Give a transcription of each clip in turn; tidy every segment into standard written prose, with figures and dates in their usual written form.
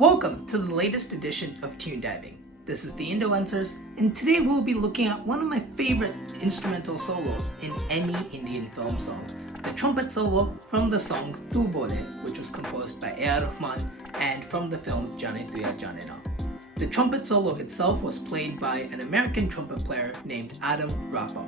Welcome to the latest edition of Tune Diving. This is the Indo Answers, and today we'll be looking at one of my favorite instrumental solos in any Indian film song, the trumpet solo from the song Tu Bole, which was composed by Rahman and from the film Jaane Tu Ya Jaane Na. The trumpet solo itself was played by an American trumpet player named Adam Rapa.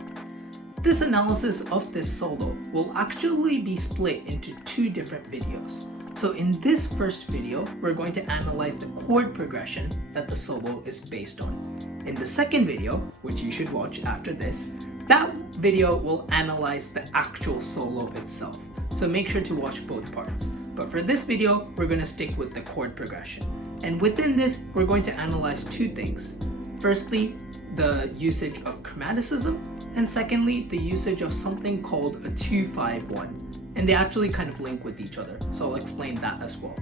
This analysis of this solo will actually be split into two different videos. So in this first video, we're going to analyze the chord progression that the solo is based on. In the second video, which you should watch after this, that video will analyze the actual solo itself. So make sure to watch both parts. But for this video, we're going to stick with the chord progression. And within this, we're going to analyze two things. Firstly, the usage of chromaticism, and secondly, the usage of something called a 2-5-1. And they actually kind of link with each other, so I'll explain that as well.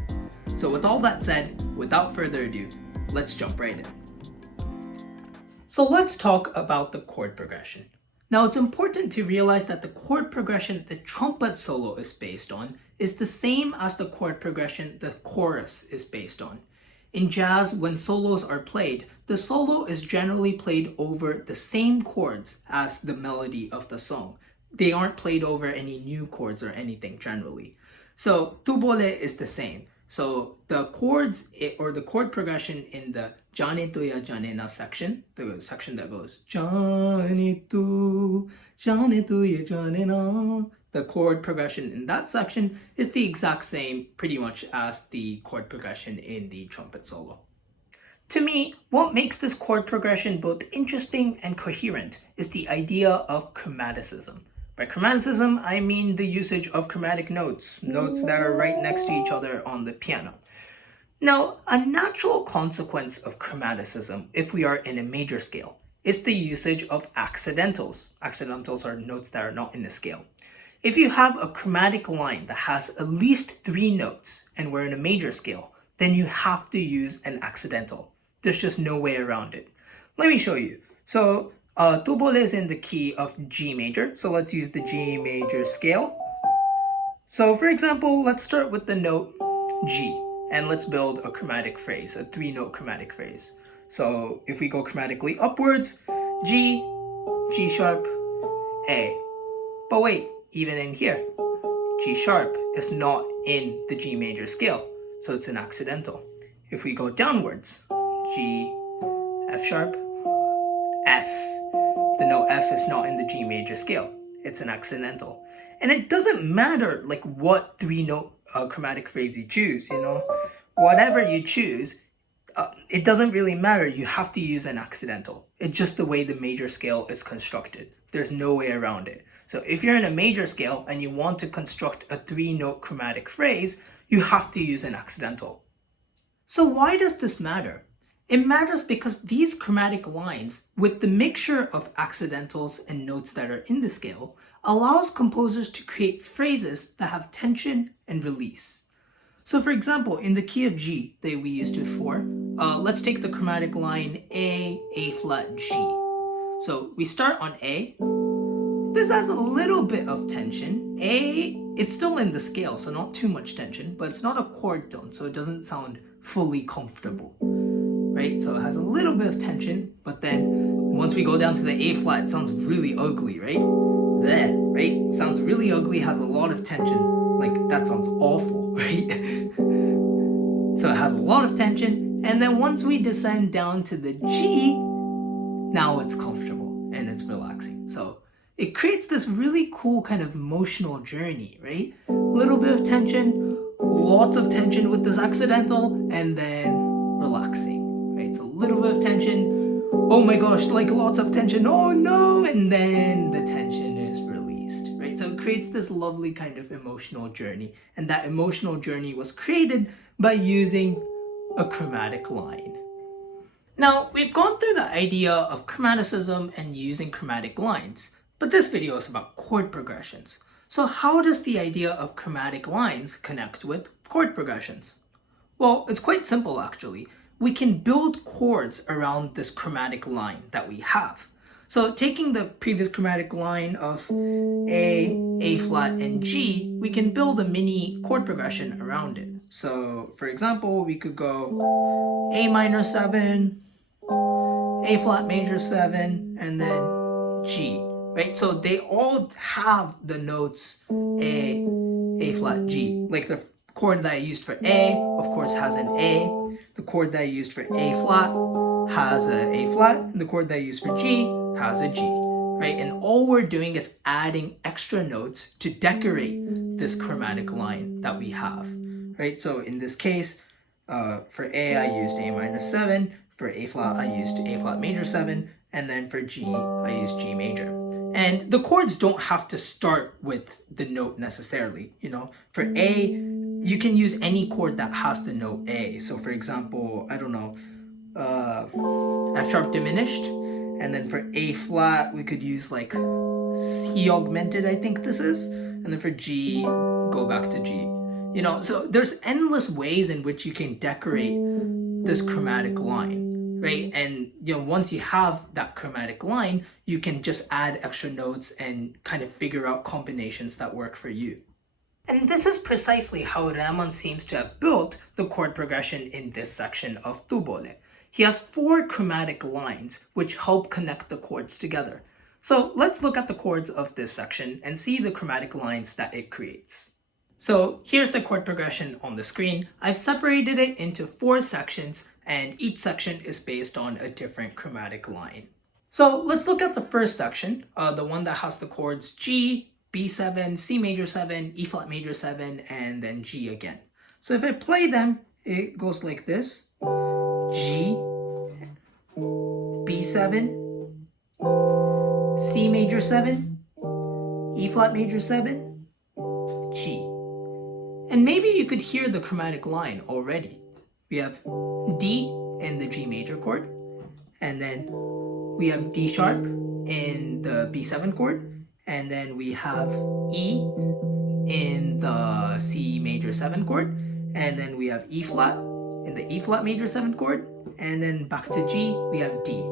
So with all that said, without further ado, let's jump right in. So let's talk about the chord progression. Now it's important to realize that the chord progression the trumpet solo is based on is the same as the chord progression the chorus is based on. In jazz, when solos are played, the solo is generally played over the same chords as the melody of the song. They aren't played over any new chords or anything generally. So Tu Bole is the same. So the chords or the chord progression in the Jaane Tu Ya Jaane Na section, the section that goes Jaane Tu Ya Jaane Na, the chord progression in that section is the exact same pretty much as the chord progression in the trumpet solo. To me, what makes this chord progression both interesting and coherent is the idea of chromaticism. By chromaticism, I mean the usage of chromatic notes that are right next to each other on the piano. Now, a natural consequence of chromaticism, if we are in a major scale, is the usage of accidentals. Accidentals are notes that are not in the scale. If you have a chromatic line that has at least 3 notes, and we're in a major scale, then you have to use an accidental. There's just no way around it. Let me show you. So, Tu Bole is in the key of G major, so let's use the G major scale. So for example, let's start with the note G, and let's build a chromatic phrase, a 3-note chromatic phrase. So if we go chromatically upwards, G, G sharp, A. But wait, even in here, G sharp is not in the G major scale, so it's an accidental. If we go downwards, G, F sharp, F. The note F is not in the G major scale. It's an accidental. And it doesn't matter like what 3-note chromatic phrase you choose, whatever you choose, it doesn't really matter. You have to use an accidental. It's just the way the major scale is constructed. There's no way around it. So if you're in a major scale and you want to construct a 3-note chromatic phrase, you have to use an accidental. So why does this matter? It matters because these chromatic lines, with the mixture of accidentals and notes that are in the scale, allows composers to create phrases that have tension and release. So for example, in the key of G that we used before, let's take the chromatic line A flat, G. So we start on A. This has a little bit of tension. A, it's still in the scale, so not too much tension, but it's not a chord tone, so it doesn't sound fully comfortable. Right? So it has a little bit of tension, but then once we go down to the A flat, it sounds really ugly, right? Bleh, right? It sounds really ugly, has a lot of tension. Like, that sounds awful, right? So it has a lot of tension, and then once we descend down to the G, now it's comfortable and it's relaxing. So it creates this really cool kind of emotional journey, right? A little bit of tension, lots of tension with this accidental, and then relaxing. It's a little bit of tension, oh my gosh, like lots of tension, oh no, and then the tension is released, right? So it creates this lovely kind of emotional journey, and that emotional journey was created by using a chromatic line. Now, we've gone through the idea of chromaticism and using chromatic lines, but this video is about chord progressions. So how does the idea of chromatic lines connect with chord progressions? Well, it's quite simple actually. We can build chords around this chromatic line that we have. So taking the previous chromatic line of A flat, and G, we can build a mini chord progression around it. So for example, we could go A minor 7, A flat major 7, and then G, right? So they all have the notes A flat, G. Like the chord that I used for A, of course, has an A. The chord that I used for A flat has a A flat, and the chord that I used for G has a G, right? And all we're doing is adding extra notes to decorate this chromatic line that we have, right? So in this case, for A, I used A minor 7. For A flat, I used A flat major 7. And then for G, I used G major. And the chords don't have to start with the note necessarily, you know. For A, you can use any chord that has the note A. So for example, I don't know, F sharp diminished. And then for A flat, we could use like C augmented, I think this is. And then for G, go back to G. You know, so there's endless ways in which you can decorate this chromatic line, right? And, you know, once you have that chromatic line, you can just add extra notes and kind of figure out combinations that work for you. And this is precisely how Rahman seems to have built the chord progression in this section of Tu Bole. He has 4 chromatic lines which help connect the chords together. So let's look at the chords of this section and see the chromatic lines that it creates. So here's the chord progression on the screen. I've separated it into 4 sections, and each section is based on a different chromatic line. So let's look at the first section, the one that has the chords G, B7, C major 7, E flat major 7, and then G again. So if I play them, it goes like this: G, B7, C major 7, E flat major 7, G. And maybe you could hear the chromatic line already. We have D in the G major chord, and then we have D sharp in the B7 chord, and then we have E in the C major 7 chord, and then we have E flat in the E flat major 7 chord, and then back to G, we have D.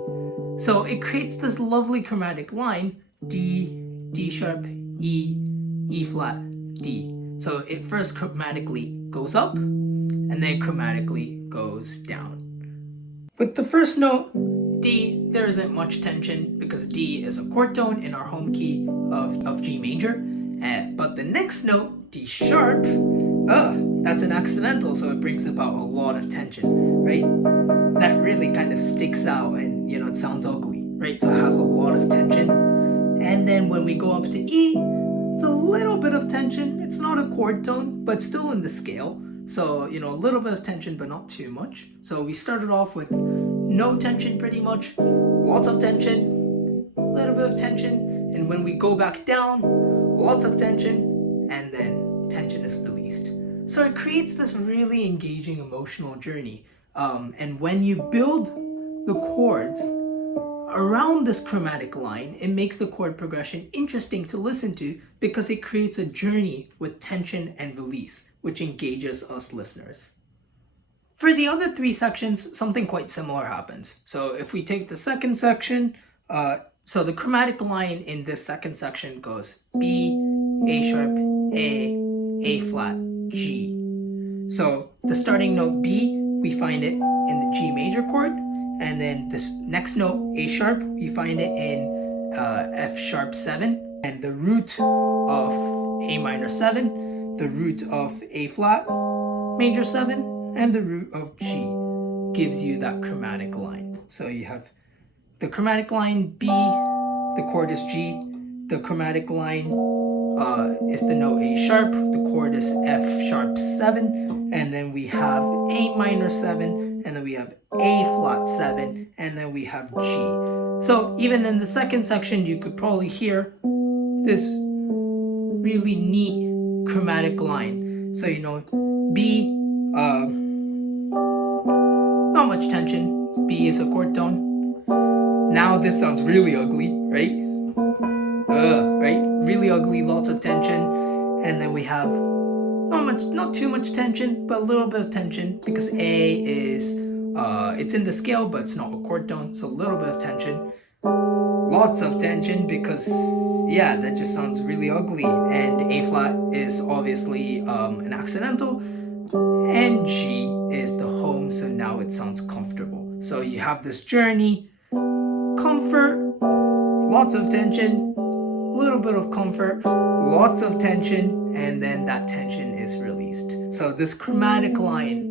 So it creates this lovely chromatic line: D, D sharp, E, E flat, D. So it first chromatically goes up, and then chromatically goes down. With the first note, D, there isn't much tension because D is a chord tone in our home key of G major. But the next note, D sharp, that's an accidental, so it brings about a lot of tension, right? That really kind of sticks out, and you know, it sounds ugly, right? So it has a lot of tension. And then when we go up to E, it's a little bit of tension. It's not a chord tone, but still in the scale. So, you know, a little bit of tension, but not too much. So we started off with no tension pretty much, lots of tension, a little bit of tension. And when we go back down, lots of tension, and then tension is released. So it creates this really engaging emotional journey. And when you build the chords around this chromatic line, it makes the chord progression interesting to listen to because it creates a journey with tension and release, which engages us listeners. For the other 3 sections, something quite similar happens. So if we take the second section, so the chromatic line in this second section goes B, A sharp, A flat, G. So the starting note B, we find it in the G major chord. And then this next note, A sharp, we find it in F sharp 7. And the root of A minor 7, the root of A flat major 7, and the root of G gives you that chromatic line. So you have the chromatic line B, the chord is G, the chromatic line is the note A sharp, the chord is F sharp 7, and then we have A minor 7, and then we have A flat 7, and then we have G. So even in the second section, you could probably hear this really neat chromatic line. So, you know, B, not much tension. B is a chord tone. Now this sounds really ugly, right? Right? Really ugly, lots of tension. And then we have not too much tension, but a little bit of tension because A is, it's in the scale, but it's not a chord tone. So a little bit of tension. Lots of tension because, yeah, that just sounds really ugly. And A flat is obviously an accidental. and G is the home, so now it sounds comfortable. So you have this journey, comfort, lots of tension, little bit of comfort, lots of tension, and then that tension is released. So this chromatic line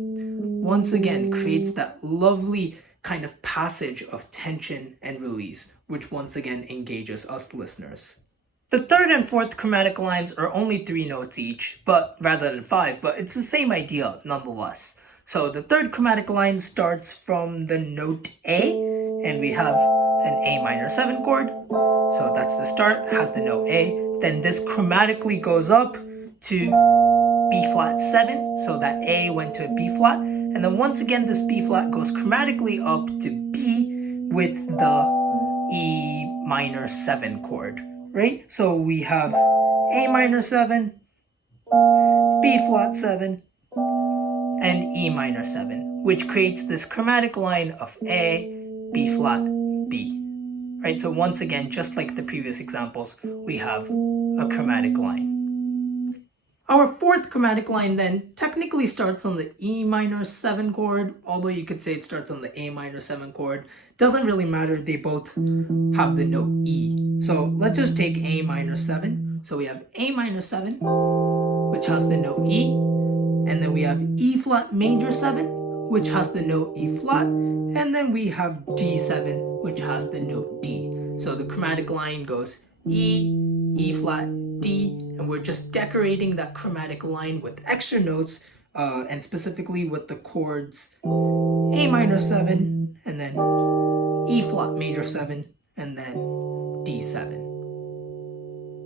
once again creates that lovely kind of passage of tension and release, which once again engages us listeners. The third and fourth chromatic lines are only 3 notes each, but rather than 5, but it's the same idea nonetheless. So the third chromatic line starts from the note A, and we have an A minor 7 chord. So that's the start, has the note A. Then this chromatically goes up to B flat 7, so that A went to a B flat. And then once again, this B flat goes chromatically up to B with the E minor 7 chord, right? So we have A minor 7, B flat 7, and E minor 7, which creates this chromatic line of A, B flat, B. Right, so once again, just like the previous examples, we have a chromatic line. Our fourth chromatic line then technically starts on the E minor 7 chord, although you could say it starts on the A minor 7 chord. Doesn't really matter, they both have the note E. So let's just take A minor 7. So we have A minor 7, which has the note E, and then we have E flat major 7, which has the note E flat, and then we have D7, which has the note D. So the chromatic line goes E, E flat, D, and we're just decorating that chromatic line with extra notes, and specifically with the chords A minor 7, and then E flat major 7, and then D7.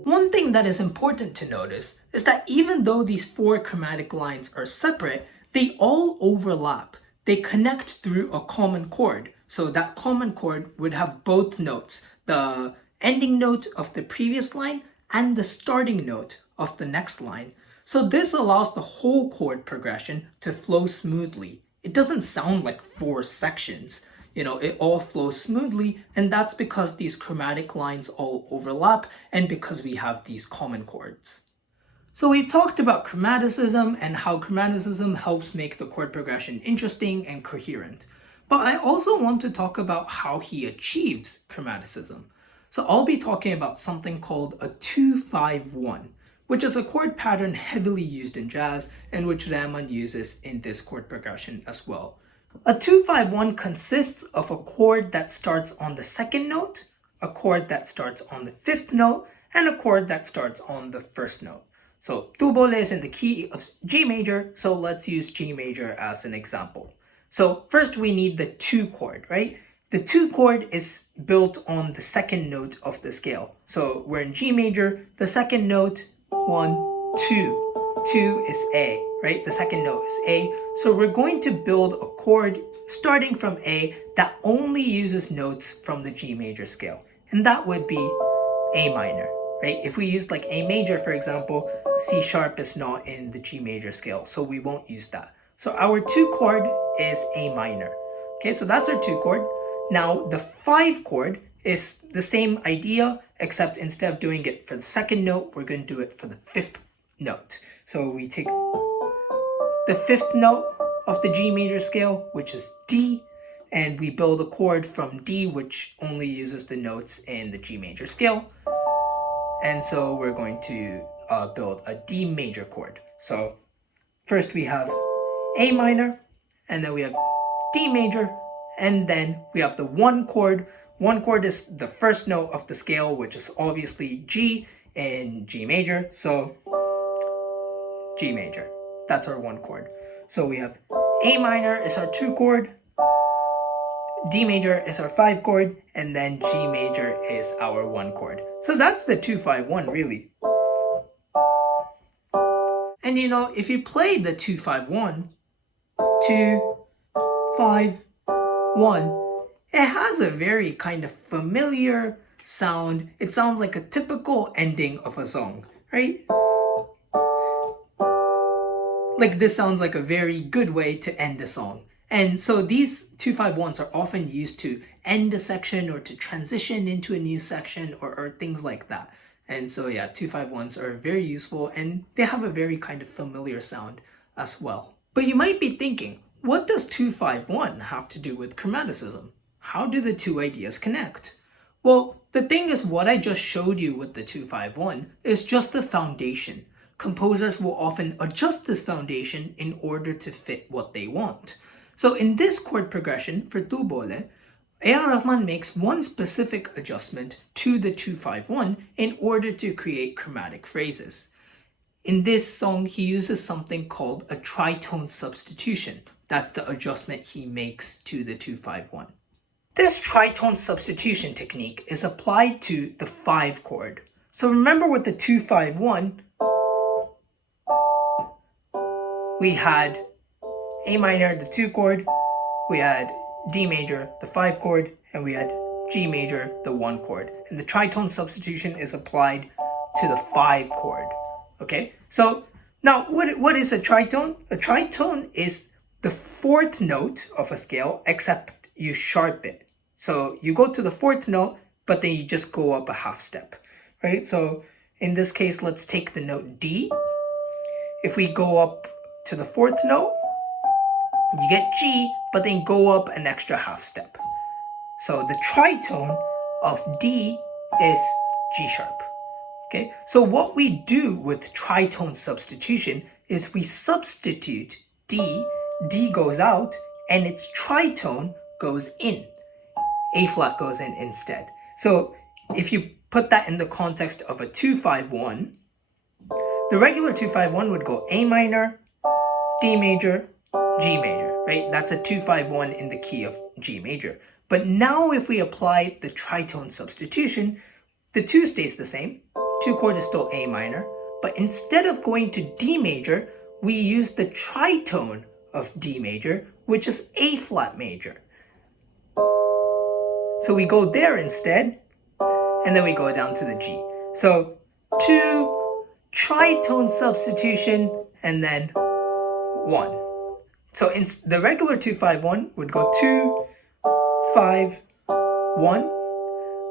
One thing that is important to notice is that even though these 4 chromatic lines are separate, they all overlap. They connect through a common chord. So that common chord would have both notes, the ending note of the previous line and the starting note of the next line. So this allows the whole chord progression to flow smoothly. It doesn't sound like 4 sections. It all flows smoothly, and that's because these chromatic lines all overlap and because we have these common chords. So we've talked about chromaticism and how chromaticism helps make the chord progression interesting and coherent. But I also want to talk about how he achieves chromaticism. So I'll be talking about something called a 2-5-1, which is a chord pattern heavily used in jazz and which Rahman uses in this chord progression as well. A 2-5-1 consists of a chord that starts on the 2nd note, a chord that starts on the 5th note, and a chord that starts on the 1st note. So Bole is in the key of G major, so let's use G major as an example. So first we need the 2 chord, right? The 2 chord is built on the 2nd note of the scale. So we're in G major, the 2nd note, 1, 2. 2 is A, right? The 2nd note is A. So we're going to build a chord starting from A that only uses notes from the G major scale. And that would be A minor, right? If we used like A major, for example, C sharp is not in the G major scale, so we won't use that. So our 2 chord is A minor. Okay, so that's our 2 chord. Now the 5 chord is the same idea, except instead of doing it for the 2nd note, we're going to do it for the 5th note. So we take the 5th note of the G major scale, which is D, and we build a chord from D, which only uses the notes in the G major scale. And so we're going to build a D major chord. So first we have A minor, and then we have D major, and then we have the 1 chord. 1 chord is the 1st note of the scale, which is obviously G in G major, so G major. That's our 1 chord. So we have A minor is our 2 chord, D major is our 5 chord, and then G major is our 1 chord. So that's the 2-5-1 really. And if you play the 2-5-1, 2, 5, 1, it has a very kind of familiar sound. It sounds like a typical ending of a song, right? Like this sounds like a very good way to end a song. And so these 2-5-1s are often used to end a section or to transition into a new section or things like that. And so yeah, 2-5-1s are very useful and they have a very kind of familiar sound as well. But you might be thinking, what does 251 have to do with chromaticism? How do the two ideas connect? Well, the thing is, what I just showed you with the 251 is just the foundation. Composers will often adjust this foundation in order to fit what they want. So in this chord progression for Tu Bole, Rahman makes one specific adjustment to the 251 in order to create chromatic phrases. In this song, he uses something called a tritone substitution. That's the adjustment he makes to the 251. This tritone substitution technique is applied to the 5 chord. So remember with the 251, we had A minor, the 2 chord, we had D major, the 5 chord, and we had G major, the 1 chord. And the tritone substitution is applied to the 5 chord. Okay, so now what is a tritone? A tritone is the 4th note of a scale, except you sharp it. So you go to the 4th note, but then you just go up a half step, right? So in this case, let's take the note D. If we go up to the 4th note, you get G, but then go up an extra half step. So the tritone of D is G sharp. Okay, so what we do with tritone substitution is we substitute D goes out, and its tritone goes in. A flat goes in instead. So if you put that in the context of a 251, the regular 251 would go A minor, D major, G major, right? That's a 251 in the key of G major. But now if we apply the tritone substitution, the 2 stays the same. 2 chord is still A minor, but instead of going to D major, we use the tritone of D major, which is A flat major. So we go there instead, and then we go down to the G. So 2 tritone substitution, and then 1. So in the regular 251 would go 2, 5, 1,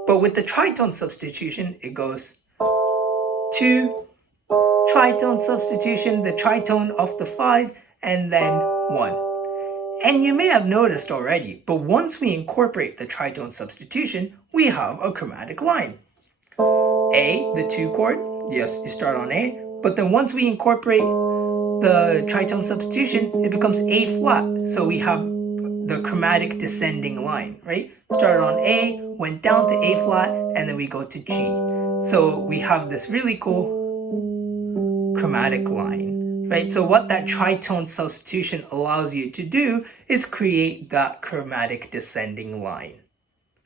but with the tritone substitution, it goes 2, tritone substitution, the tritone of the 5, and then 1. And you may have noticed already, but once we incorporate the tritone substitution, we have a chromatic line. A, the 2 chord, yes, you start on A, but then once we incorporate the tritone substitution, it becomes A flat. So we have the chromatic descending line, right? Started on A, went down to A flat, and then we go to G. So we have this really cool chromatic line, right? So what that tritone substitution allows you to do is create that chromatic descending line.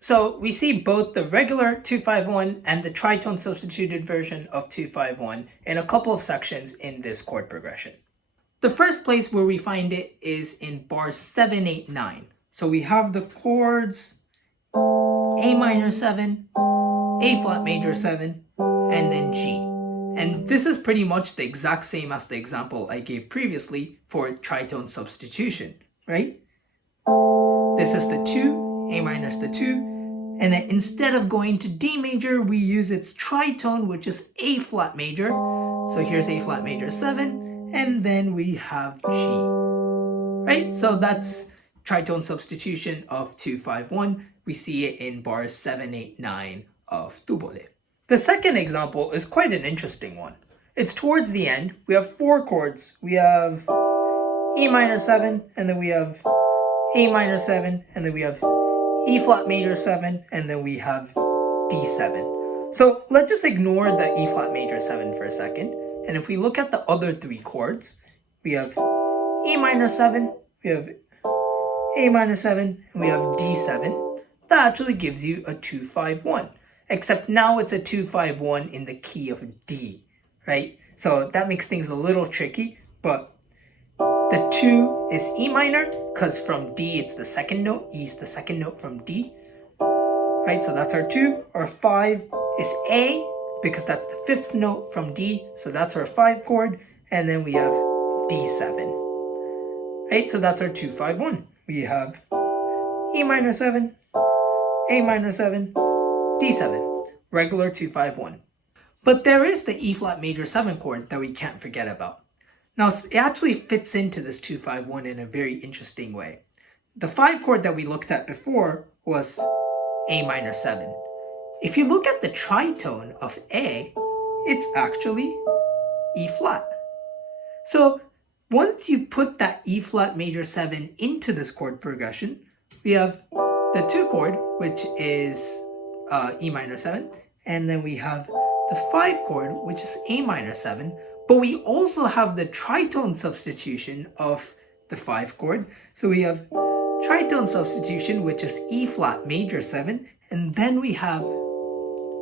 So we see both the regular 251 and the tritone substituted version of 251 in a couple of sections in this chord progression. The first place where we find it is in bars 7, 8, 9. So we have the chords A minor 7, A flat major 7, and then G. And this is pretty much the exact same as the example I gave previously for tritone substitution, right? This is the 2, A minor is the 2, and then instead of going to D major, we use its tritone, which is A flat major. So here's A flat major 7, and then we have G, right? So that's tritone substitution of 251. We see it in bars 7, 8, 9 of Tu Bole. The second example is quite an interesting one. It's towards the end. We have 4 chords. We have E minor 7, and then we have A minor 7, and then we have E flat major 7, and then we have D7. So let's just ignore the E flat major 7 for a second. And if we look at the other 3 chords, we have E minor 7, we have A minor 7, and we have D7. That actually gives you a 251. Except now it's a 251 in the key of D, right? So that makes things a little tricky, but the 2 is E minor, because from D it's the second note, E is the second note from D, right? So that's our 2. Our 5 is A, because that's the 5th note from D, so that's our 5 chord, and then we have D7, right? So that's our 251. We have E minor 7, A minor 7, D7, regular 251. But there is the E flat major 7 chord that we can't forget about. Now, it actually fits into this 2-5-1 in a very interesting way. The 5 chord that we looked at before was A minor 7. If you look at the tritone of A, it's actually E flat. So once you put that E flat major 7 into this chord progression, we have the 2 chord, which is E minor 7, and then we have the 5 chord, which is A minor 7, but we also have the tritone substitution of the 5 chord. So we have tritone substitution, which is E flat major 7, and then we have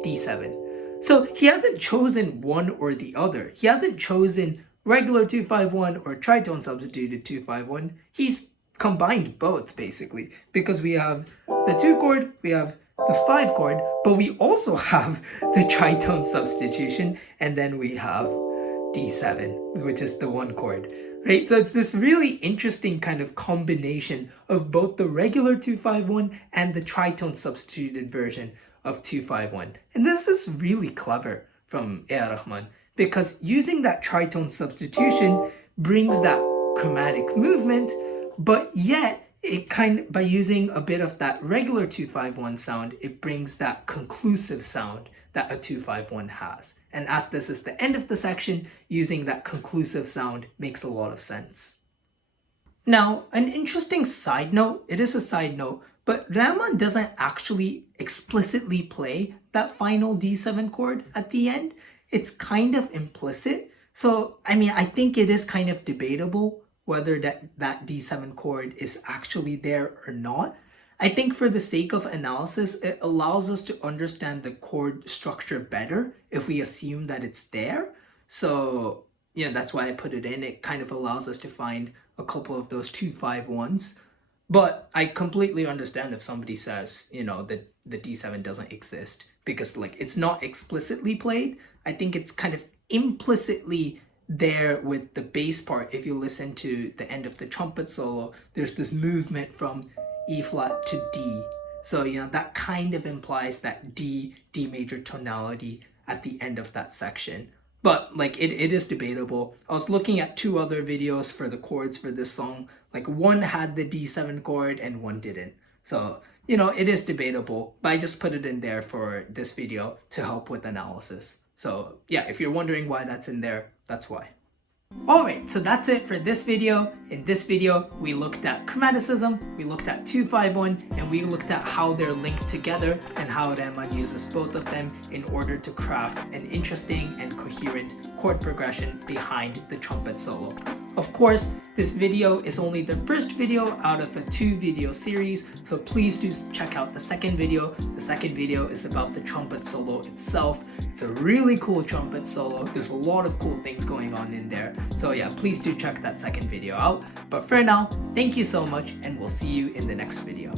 D7. So he hasn't chosen one or the other. He hasn't chosen regular 2-5-1 or tritone substituted 2-5-1. He's combined both basically, because we have the 2 chord, we have the 5 chord, but we also have the tritone substitution, and then we have D7, which is the 1 chord, right? So it's this really interesting kind of combination of both the regular 2-5-1 and the tritone substituted version of 2-5-1. And this is really clever from Rahman, because using that tritone substitution brings that chromatic movement, but yet it by using a bit of that regular 2-5-1 sound, it brings that conclusive sound that a 2-5-1 has. And as this is the end of the section, using that conclusive sound makes a lot of sense. Now, an interesting side note, it is a side note, but Rahman doesn't actually explicitly play that final D7 chord at the end. It's kind of implicit. So, I mean, I think it is kind of debatable whether that D7 chord is actually there or not. I think for the sake of analysis, it allows us to understand the chord structure better if we assume that it's there. So, yeah, that's why I put it in. It kind of allows us to find a couple of those 2-5-1s. But I completely understand if somebody says, that the D7 doesn't exist, because it's not explicitly played. I think it's kind of implicitly there with the bass part. If you listen to the end of the trumpet solo, there's this movement from E flat to D. So, that kind of implies that D major tonality at the end of that section. But it is debatable. I was looking at 2 other videos for the chords for this song. One had the D7 chord and one didn't. So, it is debatable, but I just put it in there for this video to help with analysis. So yeah, if you're wondering why that's in there, that's why. Alright, so that's it for this video. In this video, we looked at chromaticism, we looked at 2-5-1, and we looked at how they're linked together and how Rahman uses both of them in order to craft an interesting and coherent chord progression behind the trumpet solo. Of course, this video is only the first video out of a 2-video series, so please do check out the second video. The second video is about the trumpet solo itself. It's a really cool trumpet solo. There's a lot of cool things going on in there. So yeah, please do check that second video out. But for now, thank you so much, and we'll see you in the next video.